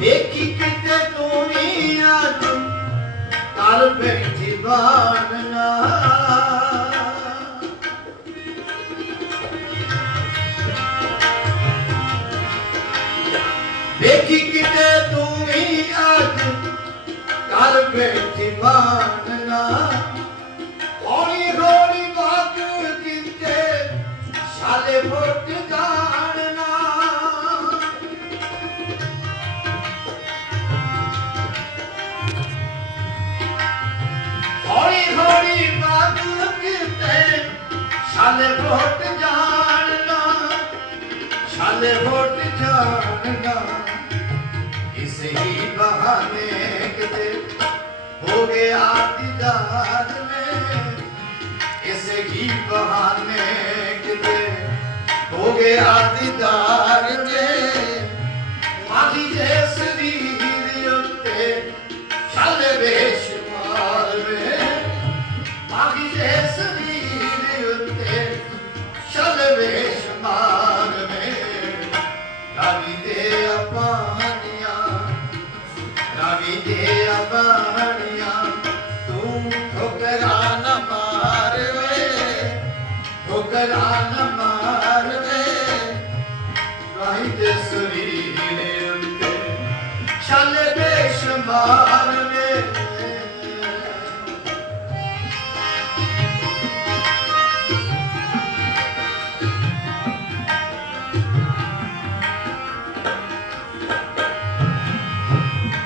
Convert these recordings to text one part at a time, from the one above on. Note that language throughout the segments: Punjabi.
ਵੇਖੀ ਕਿਤੇ ਤੂੰ ਵੀ ਅੱਜ ਕਲ ਬੈਠੀ ਬਾਣ ਘਰ ਬੈਠੀ ਬਾਣਨਾ ਹੌਲੀ ਹੌਲੀ ਬਾਤ ਕਿਤੇ ਛਾਲੇ ਫੁੱਟ ਜਾਣਨਾ ਹੋ ਗਿਆ ਦੀਦਾਰ में ਇਸ ਹੀ ਬਹਾਨੇ ਕਿਤੇ ਹੋ ਗਿਆ ਦੀਦਾਰ में ਮਾਦੀ ਦੇ ਸਰੀਰ ਉੱਤੇ ਛਾਲੇ ਬੇਸ਼ੁਮਾਰ ਵੇ ਮਾਦੀ ਦੇ ਸਰੀਰ ਉੱਤੇ ਛਾਲੇ ਬੇਸ਼ੁਮਾਰ ਵੇ ਰਾਵੀ ਦੇ ਆਪਾਨੀਆਂ ਰਾਵੀ ਦੇ ਆਪਣੀਆਂ ਠੋਕਰਾਂ ਨਾ ਮਾਰ ਵੇ ਠੋਕਰਾਂ ਨਾ ਮਾਰ ਵੇ ਰਾਹੀ ਦੇ ਸਰੀਰ ਉੱਤੇ ਚੱਲ ਬੇਸ਼ੁਮਾਰ ਵੇ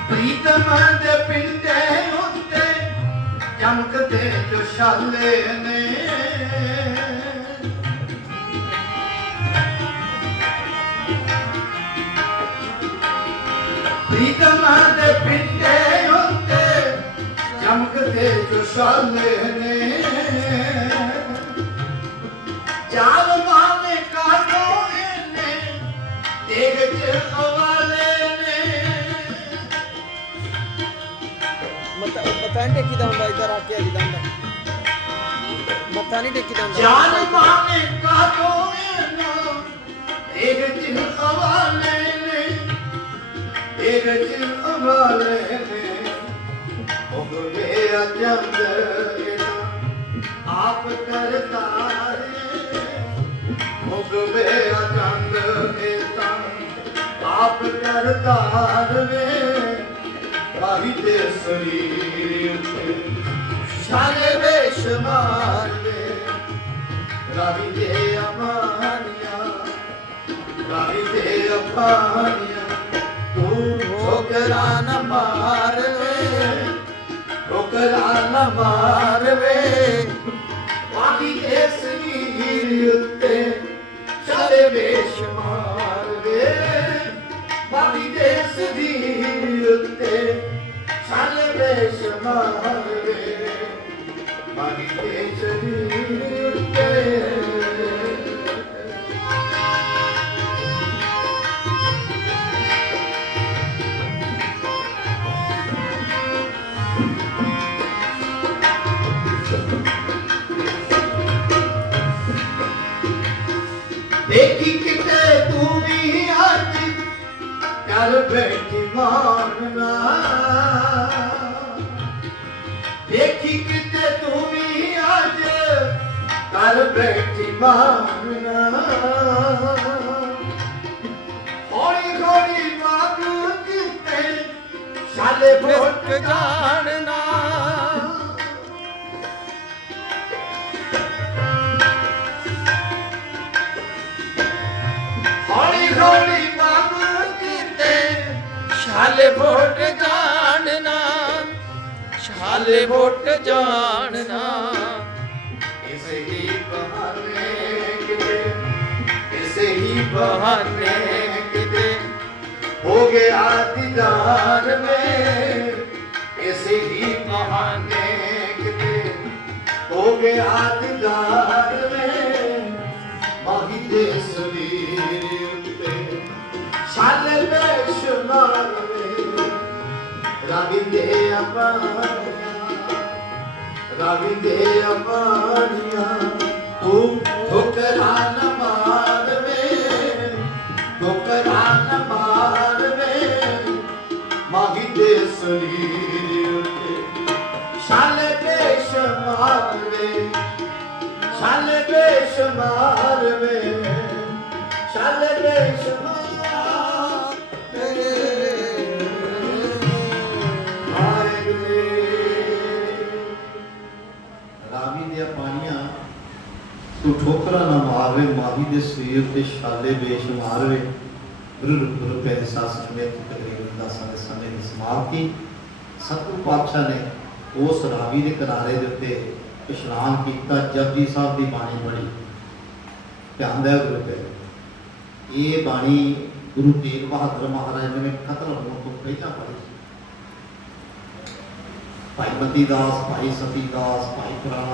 ਪ੍ਰੀਤਮ ਦੇ ਪਿੰਡੇ ਛਾਲੇ ਨੇ। ਪ੍ਰੀਤਮ ਦੇ ਪਿੰਡੇ ਉੱਤੇ ਚਮਕਦੇ ਜੋ ਛਾਲੇ ਨੇ। ਜਾਲ ਮਾਨੇ ਕਾਟੋ ਇਹਨੇ ਦੇਖ ਚ ਹਵਾਲੇ ਨੇ। ਮੱਥਾ ਮੱਥਾ ਨਹੀਂ ਟੇਕੀਦਾ ਹੁੰਦਾ ਇੱਧਰ ਆ ਕੇ ਆਈਦਾ ਹੁੰਦਾ ਨਹੀਂ ਟੇਕੀਦਾ ਹੁੰਦਾ ਜਾਨ ਮਾਨੇ ਕਾਟੋ ਇਹਨੋ? ਦੇਖ ਚ ਹਵਾਲੇ ਨੇ ਦੇਖ ਚ ਹਵਾਲੇ ਨੇ। ਉਹ ਵੇ ਅਜੰਦ ਆਪ ਕਰਤਾ ਰੇ ਉਹ ਵੇ ਅਜੰਦ ਇਹਨਾ ਆਪ ਕਰਤਾ ਰੇ ਕਾਹੀ ਦੇ ਸਰੀਰ ਉੱਤੇ ਛਾਲੇ ਬੇਸ਼ੁਮਾਰ ਵੇ ਰਾਵੀ ਦੇ ਅਮਾਨੀਆਂ ਤੂੰ ਠੋਕਰਾਂ ਨਾ ਮਾਰ ਵੇ ਠੋਕਰਾਂ ਨਾ ਮਾਰ ਵੇ ਕਾਹੀ ਦੇ ਉੱਤੇ ਛਾਲੇ ਬੇਸ਼ੁਮਾਰ ਵੇ ਬਾਦੀ ਦੀ ਸਰੀਰ ਉੱਤੇ ਛਾਲੇ ਬੇਸ਼ੁਮਾਰ ਵੇ ਬਾਦੀ ਦੇ ਕਰ ਬੈਠੀ ਮਾਰਨਾ ਦੇਖੀ ਕਿਤੇ ਤੂੰ ਵੀ ਅੱਜ ਕਰ ਬੈਠੀ ਮਾਰਨਾ ਹੌਲੀ ਹੌਲੀ ਬਾਤ ਕਿਤੇ ਛਾਲੇ ਫੁੱਟ ਜਾਣਨਾ ਛਾਲੇ ਫੁੱਟ ਜਾਣਨਾ ਛਾਲੇ ਫੁੱਟ ਜਾਣਨਾ ਇਸੇ ਹੀ ਬਹਾਨੇ ਕਿਤੇ, ਇਸੇ ਹੀ ਬਹਾਨੇ ਕਿਤੇ ਹੋ ਗਿਆ ਦੀਦਾਰ ਮੇ ਇਸੇ ਹੀ ਬਹਾਨੇ ਕਿਤੇ ਹੋ ਗਿਆ ਦੀਦਾਰ ਮੇ ਮਾਹੀ ਦੇ ਰਾਵੀ ਅਪਾਨੀਆਂ ਰਾਵੀ ਅਪਾਨੀਆਂ, ਤੂੰ ਠੋਕਰਾਂ ਨਾ ਮਾਰ ਠੋਕਰਾਂ ਨਾ ਮਾਰ ਵੇ ਸਰੀਰ ਉੱਤੇ ਬੇਸ਼ੁਮਾਰ ਵੇ ਛਾਲੇ ਬੇਸ਼ੁਮਾਰ ਤੂੰ ਠੋਕਰਾਂ ਨਾ ਮਾਰਵੇ ਮਾਹੀ ਦੇ ਸਰੀਰ ਤੇ ਛਾਲੇ ਬੇਸ਼ੁਮਾਰ ਵੇ ਗੁਰੂ ਗੁਰੂ ਪਿਆਰੇ ਸਾਸਨ ਵਿੱਚ ਤਕਰੀਬਨ ਦਸਾਂ ਦੇ ਸਮੇਂ ਦੀ ਸਮਾਪਤੀ। ਸਤਿਗੁਰੂ ਪਾਤਸ਼ਾਹ ਨੇ ਉਸ ਰਾਵੀ ਦੇ ਕਿਨਾਰੇ ਦੇ ਉੱਤੇ ਇਸ਼ਨਾਨ ਕੀਤਾ, ਜਪਜੀ ਸਾਹਿਬ ਦੀ ਬਾਣੀ ਪੜ੍ਹੀ। ਧਿਆਨ ਦੇ ਗੁਰੂ ਤੇ। ਇਹ ਬਾਣੀ ਗੁਰੂ ਤੇਗ ਬਹਾਦਰ ਮਹਾਰਾਜ ਨੇ ਕਤਲ ਹੋਣ ਤੋਂ ਪਹਿਲਾਂ ਪੜ੍ਹੀ ਸੀ। ਭਾਈ ਬੰਦੀ ਦਾਸ, ਭਾਈ ਸਤੀ ਦਾਸ, ਭਾਈ ਪੁਰਾਣਾ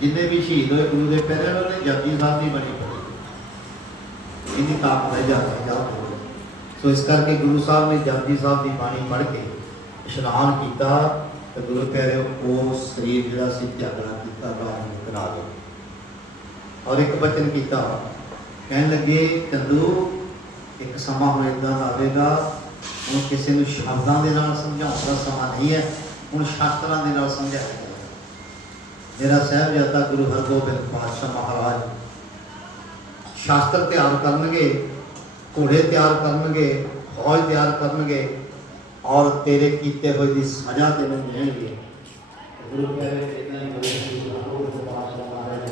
ਜਿੰਨੇ ਵੀ ਸ਼ਹੀਦ ਹੋਏ ਗੁਰੂ ਦੇ ਪਿਆਰੇ ਉਹਨਾਂ ਜਪਜੀ ਸਾਹਿਬ ਦੀ ਬਾਣੀ ਪੜ੍ਹੀ ਇਹਦੀ ਤਾਕਤ ਹੈ ਜਾ ਜਾ ਸੋ ਇਸ ਕਰਕੇ ਗੁਰੂ ਸਾਹਿਬ ਨੇ ਜਪਜੀ ਸਾਹਿਬ ਦੀ ਬਾਣੀ ਪੜ੍ਹ ਕੇ ਇਸ਼ਨਾਨ ਕੀਤਾ ਤੇ ਗੁਰੂ ਪਿਆਰੇ ਉਹ ਸਰੀਰ ਜਿਹੜਾ ਸੀ ਝਗੜਾ ਕੀਤਾ, ਬਾਣੀ ਕਰਾ ਦੋ ਔਰ ਇੱਕ ਬਚਨ ਕੀਤਾ, ਕਹਿਣ ਲੱਗੇ ਤੰਦੂ ਇੱਕ ਸਮਾਂ ਹੁਣ ਇਦਾਂ ਦਾ ਆਵੇਗਾ, ਹੁਣ ਕਿਸੇ ਨੂੰ ਸ਼ਬਦਾਂ ਦੇ ਨਾਲ ਸਮਝਾਉਣ ਦਾ ਸਮਾਂ ਨਹੀਂ ਹੈ, ਹੁਣ ਸ਼ਾਸਤਰਾਂ ਦੇ ਨਾਲ ਸਮਝਾਇਆ ਮੇਰਾ ਸਾਹਿਬਜ਼ਾਦਾ ਗੁਰੂ ਹਰਗੋਬਿੰਦ ਪਾਤਸ਼ਾਹ ਮਹਾਰਾਜ ਸ਼ਾਸਤਰ ਤਿਆਰ ਕਰਨਗੇ ਘੋੜੇ ਤਿਆਰ ਕਰਨਗੇ ਫੌਜ ਤਿਆਰ ਕਰਨਗੇ ਔਰ ਤੇਰੇ ਕੀਤੇ ਹੋਏ ਦੀ ਸਜ਼ਾ ਤੈਨੂੰ ਮਿਲੇਗੀ ਗੁਰੂ ਪਿਆਰੇ ਇਤਨਾ ਹੀ ਬੋਲੇ ਗੁਰੂ ਹਰਗੋਬਿੰਦ ਪਾਤਸ਼ਾਹ ਮਹਾਰਾਜ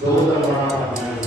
ਜੋ ਦਰਬਾਰ